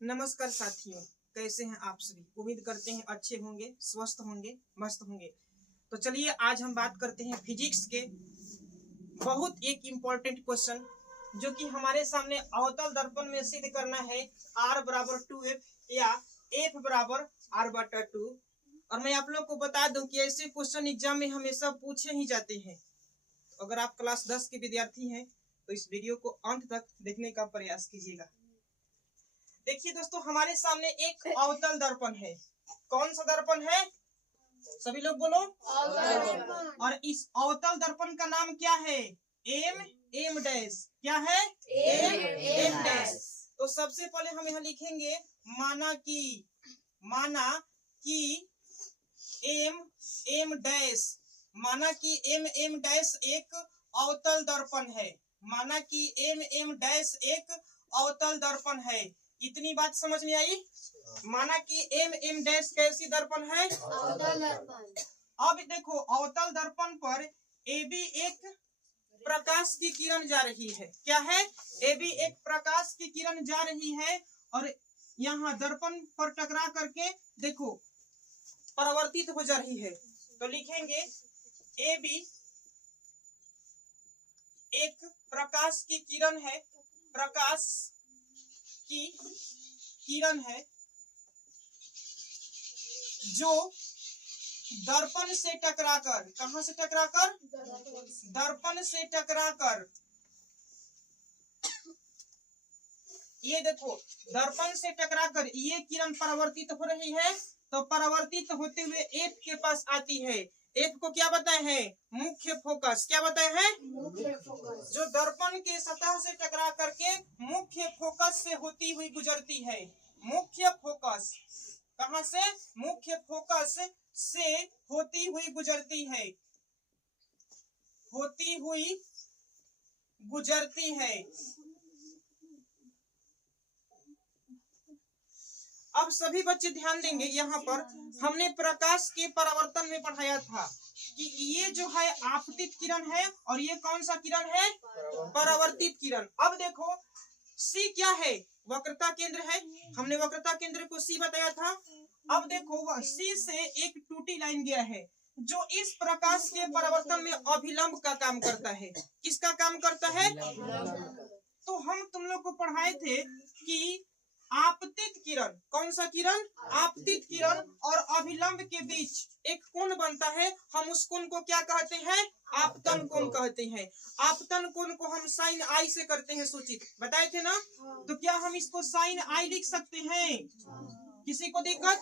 नमस्कार साथियों, कैसे हैं आप सभी। उम्मीद करते हैं अच्छे होंगे, स्वस्थ होंगे, मस्त होंगे। तो चलिए आज हम बात करते हैं फिजिक्स के बहुत एक इम्पोर्टेंट क्वेश्चन जो कि हमारे सामने अवतल दर्पण में सिद्ध करना है r बराबर 2f या f बराबर r/2। और मैं आप लोग को बता दूं कि ऐसे क्वेश्चन एग्जाम में हमेशा पूछे ही जाते हैं। अगर आप क्लास 10 के विद्यार्थी हैं तो इस वीडियो को अंत तक देखने का प्रयास कीजिएगा। देखिए दोस्तों, हमारे सामने एक अवतल दर्पण है। कौन सा दर्पण है? सभी लोग बोलो। और इस अवतल दर्पण का नाम क्या है? M dash. क्या है? M dash. तो सबसे पहले हम यहाँ लिखेंगे माना कि एम डैश। माना कि एम डैश एक अवतल दर्पण है। माना कि एम डैश एक अवतल दर्पण है। इतनी बात समझ में आई? माना कि एम डैश कैसी दर्पण है? अवतल दर्पण। अब देखो, अवतल दर्पण पर AB एक प्रकाश की किरण जा रही है। क्या है? AB एक प्रकाश की किरण जा रही है और यहाँ दर्पण पर टकरा करके देखो परावर्तित हो जा रही है। तो लिखेंगे AB एक प्रकाश की किरण है। प्रकाश की किरण है जो दर्पण से टकराकर, कहां से टकराकर? दर्पण से टकराकर, ये देखो दर्पण से टकराकर ये किरण परावर्तित हो रही है। तो परावर्तित होते हुए एफ के पास आती है। एफ को क्या बताए हैं? मुख्य फोकस। क्या बताए हैं? मुख्य फोकस। जो दर्पण के सतह से टकरा करके मुख्य फोकस से होती हुई गुजरती है। मुख्य फोकस कहां से? मुख्य फोकस से होती हुई गुजरती है। होती हुई गुजरती है। अब सभी बच्चे ध्यान देंगे, यहाँ पर हमने प्रकाश के परावर्तन में पढ़ाया था कि ये जो है आपतित किरण है और ये कौन सा किरण है? परावर्तित किरण। अब देखो C क्या है? वक्रता केंद्र है। हमने वक्रता केंद्र को C बताया था। अब देखो वह C से एक टूटी लाइन गया है जो इस प्रकाश के परावर्तन में अभिलंब का काम करता है। किसका काम करता है? तो हम तुम लोग को पढ़ाए थे कि आपतित किरण, कौन सा किरण? आपतित किरण और अभिलंब के बीच एक कोण बनता है। हम उस कोण को क्या कहते हैं? आपतन कोण कहते हैं। आपतन कोण को हम साइन आई से करते हैं सूचित, बताए थे ना? तो क्या हम इसको साइन आई लिख सकते हैं? किसी को दिक्कत?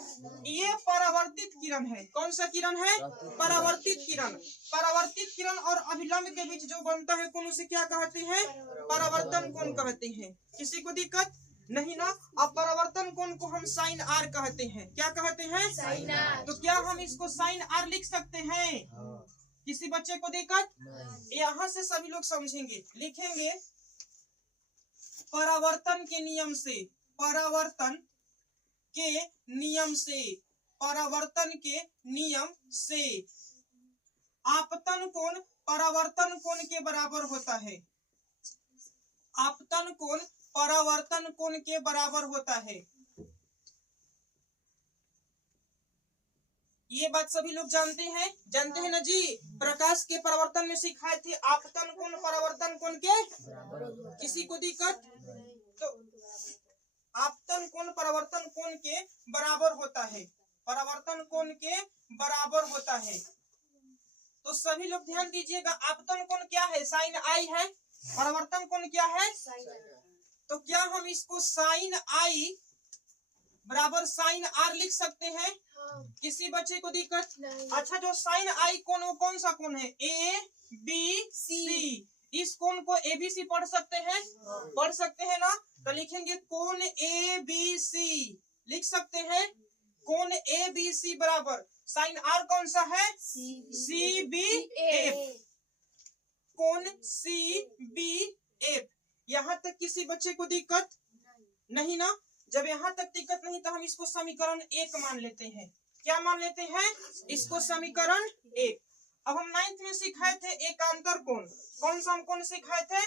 ये परावर्तित किरण है। कौन सा किरण है? परावर्तित किरण। परावर्तित किरण और अभिलंब के बीच जो बनता है कोण उसे क्या कहते हैं? परावर्तन कोण कहते हैं। किसी को दिक्कत नहीं ना? अब परावर्तन कोण को हम साइन आर कहते हैं। क्या कहते हैं? Sine R. तो क्या हम इसको साइन आर लिख सकते हैं? किसी बच्चे को दिक्कत? यहाँ से सभी लोग समझेंगे। लिखेंगे परावर्तन के नियम से, परावर्तन के नियम से, परावर्तन के नियम से आपतन कोण परावर्तन कोण के बराबर होता है। आपतन कोण परावर्तन कोण के बराबर होता है। ये बात सभी लोग जानते हैं? जानते हैं ना जी? प्रकाश के परावर्तन में सिखाए थे आपतन कोण परावर्तन कोण के। किसी को दिक्कत? तो आपतन कोण परावर्तन कोण के बराबर होता है। परावर्तन कोण के बराबर होता है। तो सभी लोग ध्यान दीजिएगा, आपतन कोण क्या है? साइन आई है। परावर्तन कोण क्या है? तो क्या हम इसको साइन आई बराबर साइन आर लिख सकते हैं? किसी बच्चे को दिक्कत? अच्छा, जो साइन आई कोण वो कौन सा कोण है? A B C. इस कोण को ABC पढ़ सकते हैं? पढ़ सकते हैं ना? तो लिखेंगे कोण ABC लिख सकते हैं। कोण ABC बराबर साइन आर कौन सा है? CBF। कोण CBF। यहाँ तक किसी बच्चे को दिक्कत नहीं ना? जब यहाँ तक दिक्कत नहीं तो हम इसको समीकरण 1 मान लेते हैं। क्या मान लेते हैं? इसको समीकरण 1। अब हम 9th में सिखाए थे एकांतर कोण। कौन सा कोण सिखाए थे?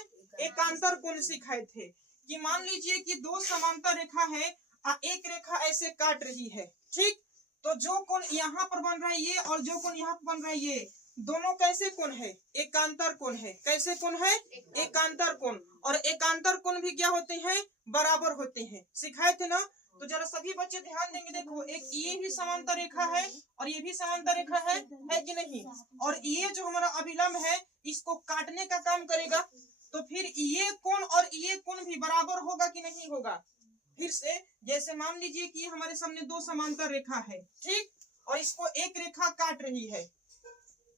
एकांतर कोण सिखाए थे कि मान लीजिए कि दो समांतर रेखा है। एक रेखा ऐसे काट रही है, ठीक। तो जो कोण यहाँ पर बन रहा है ये, और जो कोण यहाँ पर बन रहा है ये, दोनों कैसे कोण है? एकांतर कोण है। कैसे कोण है? एकांतर कोण। और एकांतर कोण भी क्या होते हैं? बराबर होते हैं। सिखाए थे ना? तो जरा सभी बच्चे ध्यान देंगे। देखो, एक ये भी समांतर रेखा है और ये भी समांतर रेखा है कि नहीं? और ये जो हमारा अभिलंब है इसको काटने का काम करेगा, तो फिर ये कोण और ये कोण भी बराबर होगा कि नहीं होगा? फिर से जैसे मान लीजिए कि हमारे सामने दो समांतर रेखा है, ठीक, और इसको एक रेखा काट रही है,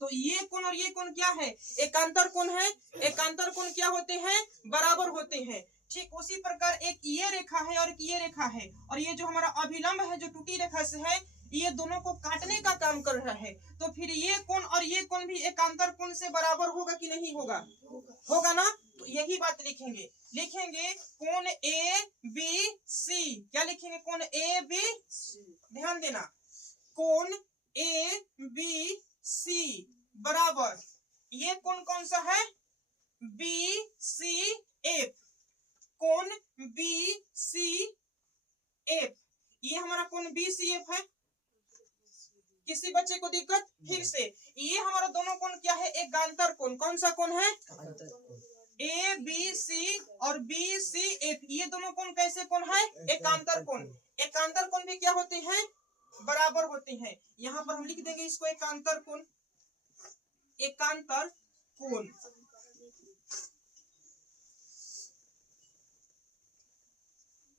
तो ये कोण और ये कोण क्या है? एकांतर कोण है। एकांतर कोण क्या होते हैं? बराबर होते हैं। ठीक उसी प्रकार एक ये रेखा है और एक ये रेखा है, और ये जो हमारा अभिलंब है जो टूटी रेखा से है, ये दोनों को काटने का काम कर रहा है, तो फिर ये कोण और ये कोण भी एकांतर कोण से बराबर होगा कि नहीं होगा? होगा ना? तो यही बात लिखेंगे। लिखेंगे कोण ए बी सी। क्या लिखेंगे? कोण ए बी, ध्यान देना, कोण ए बी सी बराबर ये कोण कौन सा है? B C F. कोण बी सी एफ, ये हमारा कोण बी सी एफ है। किसी बच्चे को दिक्कत? फिर से ये हमारा दोनों कोण क्या है? एकांतर कोण। कौन सा कोण है? ए बी सी और बी सी एफ, ये दोनों कोण कैसे कोण है? एकांतर कोण। एकांतर कोण भी क्या होते हैं? बराबर होते हैं। यहाँ पर हम लिख देंगे इसको एकांतर कोण। एकांतर कोण।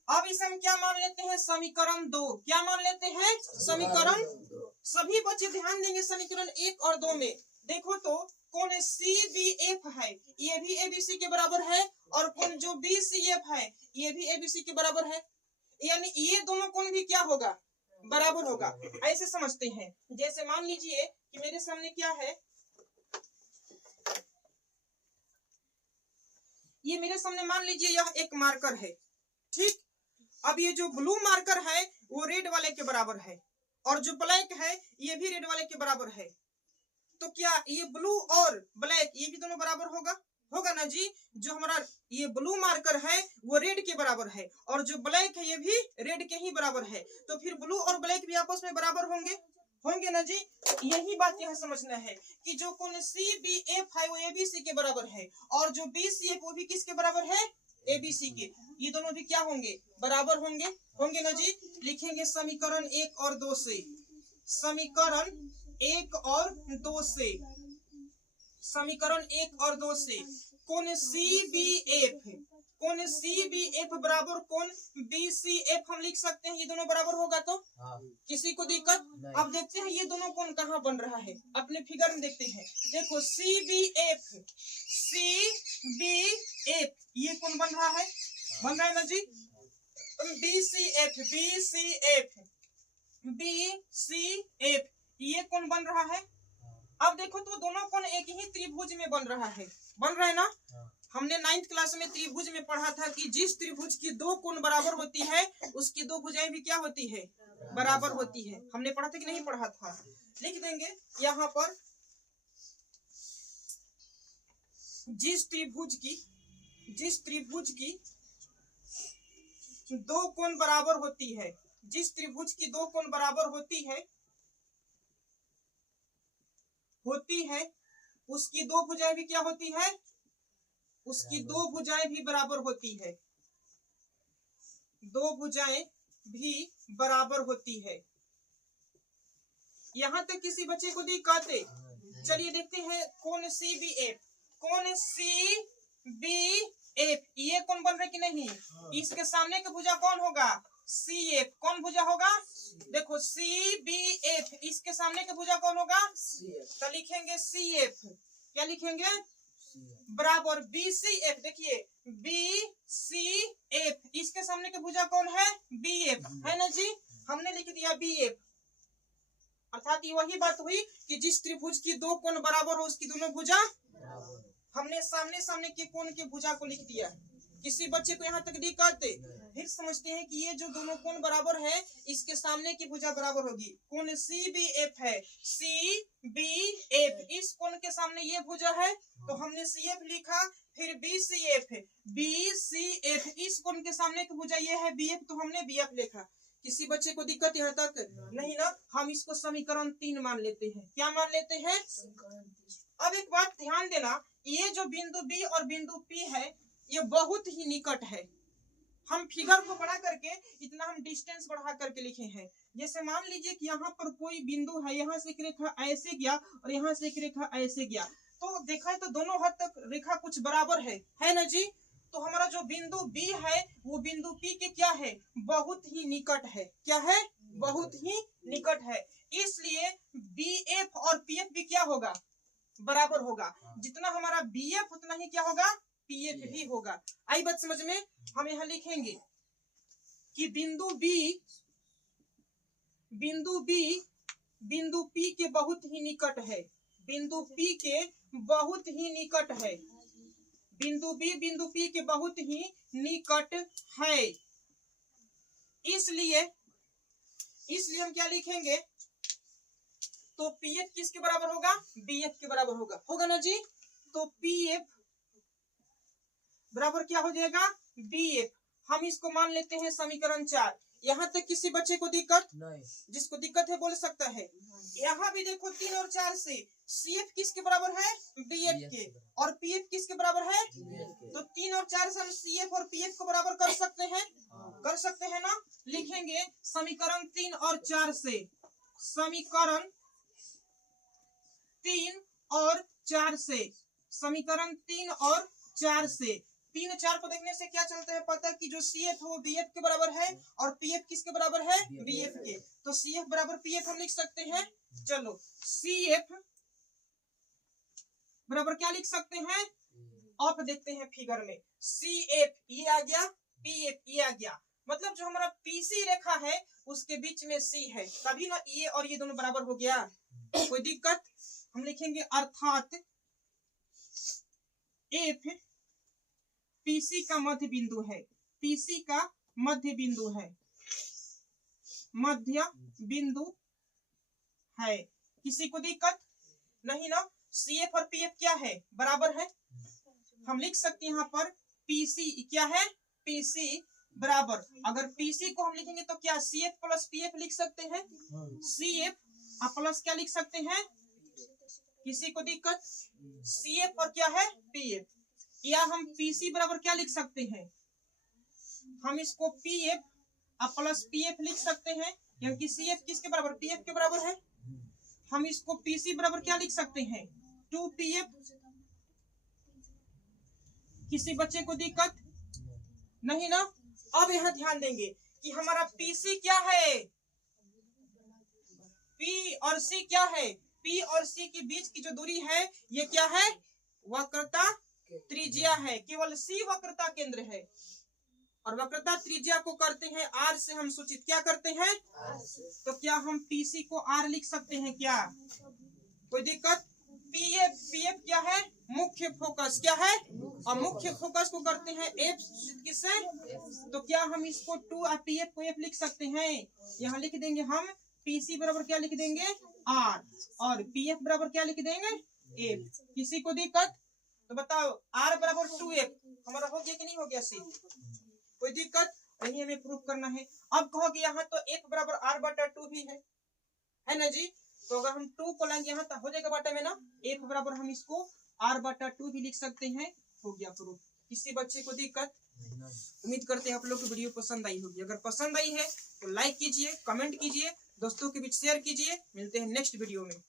अब इसे हम क्या मान लेते हैं? समीकरण 2। क्या मान लेते हैं? समीकरण। सभी बच्चे ध्यान देंगे समीकरण 1 और 2 में। देखो तो कोण सी बी एफ है, ये भी एबीसी के बराबर है, और कोण जो बी सी एफ है ये भी एबीसी के बराबर है, यानी ये दोनों कोण भी क्या होगा? बराबर होगा। ऐसे समझते हैं। जैसे मान लीजिए कि मेरे सामने क्या है, ये मेरे सामने मान लीजिए यह एक मार्कर है, ठीक। अब ये जो ब्लू मार्कर है वो रेड वाले के बराबर है, और जो ब्लैक है ये भी रेड वाले के बराबर है। तो क्या ये ब्लू और ब्लैक ये भी दोनों बराबर होगा? होगा ना जी। जो हमारा ये ब्लू मार्कर है वो रेड के बराबर है, और जो ब्लैक है ये भी रेड के ही बराबर है, तो फिर ब्लू और ब्लैक भी आपस में बराबर होंगे। होंगे ना जी। यही बात यहाँ समझना है कि जो कोण सी बी एफ है वो एबीसी के बराबर है, और जो बी सी एफ वो भी किसके बराबर है? एबीसी के। ये दोनों भी क्या होंगे? बराबर होंगे। होंगे ना जी। लिखेंगे समीकरण 1 और 2 से। समीकरण 1 और 2 से। समीकरण 1 और 2 से कोण सी बी एफ, कोण सी बी एफ बराबर कोण बी सी एफ हम लिख सकते हैं। ये दोनों बराबर होगा तो किसी को दिक्कत? अब देखते हैं ये दोनों कोण कहाँ बन रहा है, अपने फिगर में देखते हैं। देखो C B F, C B F, ये कोण बन रहा है? बन रहा है ना जी। B C F, B C F, B C F, ये कोण बन रहा है। अब देखो तो दोनों कोण एक ही त्रिभुज में बन रहा है। बन रहा है ना? हमने 9th क्लास में त्रिभुज में पढ़ा था कि जिस त्रिभुज की दो कोण बराबर होती है उसकी दो भुजाएं भी क्या होती है? बराबर होती है। हमने पढ़ा था कि नहीं पढ़ा था? लिख देंगे यहाँ पर, जिस त्रिभुज की दो कोण बराबर होती है, जिस त्रिभुज की दो कोण बराबर होती है उसकी दो भुजाएं भी क्या होती है? उसकी दो भुजाएं भी बराबर होती है। दो भुजाएं भी बराबर होती है। यहां तक किसी बच्चे को दिक्कत है? चलिए देखते हैं कोण सी बी एफ। कोण सी बी एफ, ये कोण बन रहा है कि नहीं? इसके सामने की भुजा कौन होगा? C F. कौन भुजा होगा? देखो सी बी एफ, इसके सामने की भुजा कौन होगा? तो लिखेंगे सी एफ। क्या लिखेंगे? बराबर बी सी एफ। देखिए बी सी एफ, इसके सामने की भुजा कौन है? बी एफ है ना जी। हमने लिख दिया बी एफ, अर्थात ये वही बात हुई कि जिस त्रिभुज की दो कोण बराबर हो उसकी दोनों भुजा। हमने सामने सामने के कोण की भुजा को लिख दिया। किसी बच्चे को यहाँ तक दिक्कत है? फिर समझते हैं कि ये जो दोनों कोण बराबर है, इसके सामने की भुजा बराबर होगी। कोण CBF है, CBF, इस कोण के सामने ये भुजा है तो हमने CF लिखा। फिर BCF है, BCF, इस कोण के सामने की भुजा ये है BF तो हमने BF लिखा। किसी बच्चे को दिक्कत यहाँ तक नहीं ना? हम इसको समीकरण 3 मान लेते हैं। क्या मान लेते हैं? अब एक बात ध्यान देना, ये जो बिंदु B और बिंदु P है ये बहुत ही निकट है। हम फिगर को बढ़ा करके इतना हम डिस्टेंस बढ़ा करके लिखे हैं। जैसे मान लीजिए कि यहाँ पर कोई बिंदु है, यहाँ से एक रेखा ऐसे गया और यहाँ से एक रेखा ऐसे गया, तो देखा है तो दोनों हद तक रेखा कुछ बराबर है ना जी? तो हमारा जो बिंदु B है वो बिंदु P के क्या है? बहुत ही निकट है। क्या है? बहुत ही निकट है। इसलिए BF और PF भी क्या होगा? बराबर होगा। जितना हमारा BF उतना ही क्या होगा? PF भी होगा। आई बात समझ में? हम यहाँ लिखेंगे कि बिंदु B बिंदु P के बहुत ही निकट है। बिंदु P के बहुत ही निकट है। बिंदु B बिंदु P के बहुत ही निकट है। इसलिए हम क्या लिखेंगे? तो PF किसके बराबर होगा? BF के बराबर होगा ना जी? तो PF बराबर क्या हो जाएगा? BF। हम इसको मान लेते हैं समीकरण 4। यहाँ तक किसी बच्चे को दिक्कत नहीं? जिसको दिक्कत है बोल सकता है। यहाँ भी देखो 3 और 4 से CF किसके बराबर है? BF के। और PF किसके बराबर है? तो 3 और 4 से हम CF और PF को बराबर कर सकते हैं। कर सकते हैं ना? लिखेंगे समीकरण 3 और 4 से, समीकरण 3 और 4 से, समीकरण 3 और 4 से 3 4 को देखने से क्या चलता है पता है कि जो CF है वो BF के बराबर है और PF किसके बराबर है? BF के। तो CF बराबर PF हम लिख सकते हैं। चलो CF बराबर क्या लिख सकते हैं? आप देखते हैं फिगर में, CF ये आ गया, PF ये आ गया। मतलब जो हमारा PC रेखा है उसके बीच में C है, तभी ना ये और ये दोनों बराबर हो गया। कोई दिक्कत? हम लिखेंगे अर्थात F PC का मध्य बिंदु है। PC का मध्य बिंदु है, मध्य बिंदु है। किसी को दिक्कत नहीं ना? CF और PF क्या है? बराबर है। हम लिख सकते हैं यहाँ पर PC क्या है? PC बराबर, अगर PC को हम लिखेंगे तो क्या CF प्लस PF लिख सकते हैं? CF प्लस क्या लिख सकते हैं? किसी को दिक्कत? CF और क्या है? PF। या हम PC बराबर क्या लिख सकते हैं? हम इसको PF प्लस PF लिख सकते हैं, क्योंकि CF किसके बराबर? PF के बराबर है। हम इसको PC बराबर क्या लिख सकते हैं? 2PF। किसी बच्चे को दिक्कत नहीं ना? अब यहाँ ध्यान देंगे कि हमारा PC क्या है? P और C क्या है? P और C के बीच की जो दूरी है ये क्या है? वक्रता त्रिज्या है। केवल C वक्रता केंद्र है और वक्रता त्रिज्या को करते हैं R से हम सूचित। क्या करते हैं? तो क्या हम PC को R लिख सकते हैं क्या? कोई दिक्कत? PF क्या है? मुख्य फोकस। क्या है? और मुख्य फोकस को करते हैं F किससे? तो क्या हम इसको 2 और PF को F लिख सकते हैं? यहाँ लिख देंगे हम PC बराबर क्या लिख देंगे? R और PF बराबर क्या लिख देंगे? F। किसी को दिक्कत? तो बताओ R बराबर 2F हमारा हो गया कि नहीं हो गया? C। कोई दिक्कत? वही हमें प्रूफ करना है। अब कहोगे यहाँ तो F बराबर R बटा 2 भी है ना जी? तो अगर हम 2 को लाएंगे यहाँ तो हो जाएगा बटा में ना, F बराबर हम इसको R बटा 2 भी लिख सकते हैं। हो गया प्रूफ। किसी बच्चे को दिक्कत? उम्मीद करते हैं आप लोग को वीडियो पसंद आई होगी। अगर पसंद आई है तो लाइक कीजिए, कमेंट कीजिए, दोस्तों के बीच शेयर कीजिए। मिलते हैं नेक्स्ट वीडियो में।